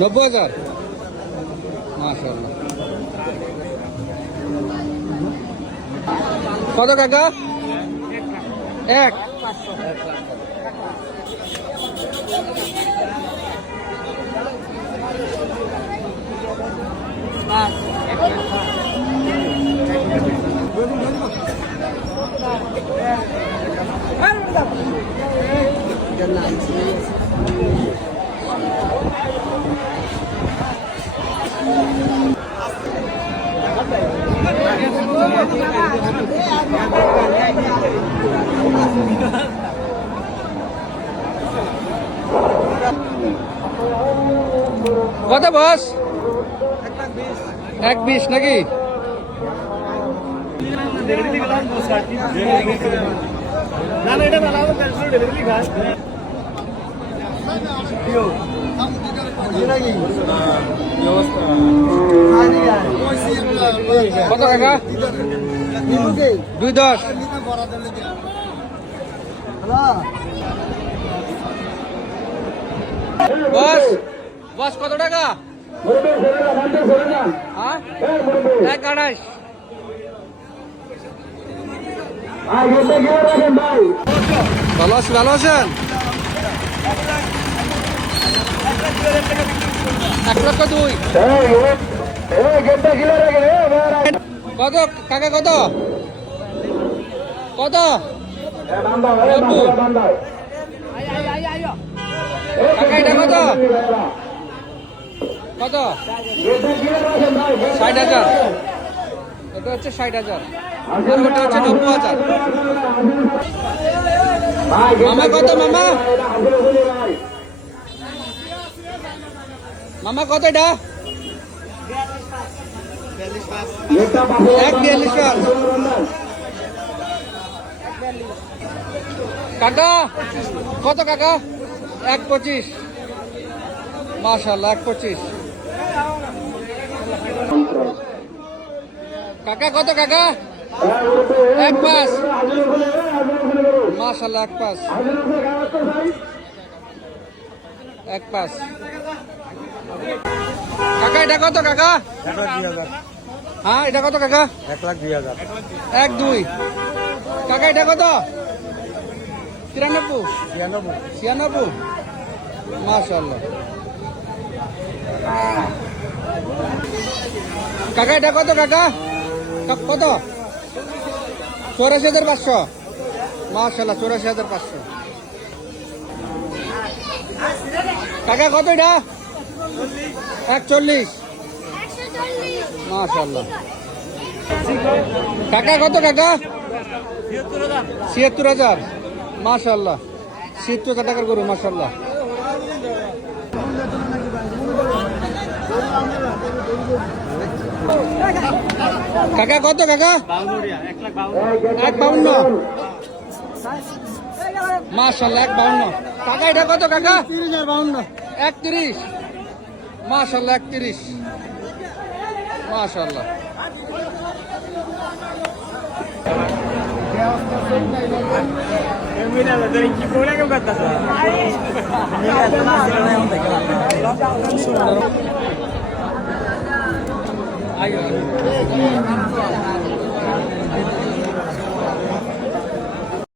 90,000 মাশাআল্লাহ। কত কাকা? এক কত বস? 1,20 নাকি? কত টাকা? 2,10 বস। বস কত টাকা? 1,28 ভালো আছেন? ভালো আছেন? 1,02,000 কত কাকা? কত কত? কাকা এটা কত? কত? 60,000। এটা হচ্ছে 60,000 আর ওটা হচ্ছে 90,000। মামা কত? মামা মামা কত এটা? 1,42,000 কাকা। কত কাকা? 1,25 মাশাআল্লাহ। 1,25 কাকা। কত কাকা? 1,5 মাশাআল্লাহ। 1,5 1,5 কাকা এটা কত কাকা? 1,02,000। হ্যাঁ এটা কত কাকা? 1,02,000। 1,2 কাকা এটা কত? 93 96 মাশাআল্লাহ। কাকা এটা কত কাকা? কত? 84,500 মাশাআল্লাহ। 84,500 কাকা। কত এটা? 1,40 মাশাআল্লাহ। কাকা কত কাকা? 76,000 মাশাআল্লাহ। 76,000 টাকার গরু মাশাআল্লাহ। কাকা কত কাকা? 1,52 মাশাআল্লাহ। 1,52 কাকা এটা কত কাকা? 31 মাশাআল্লাহ। 31 মাশাআল্লাহ।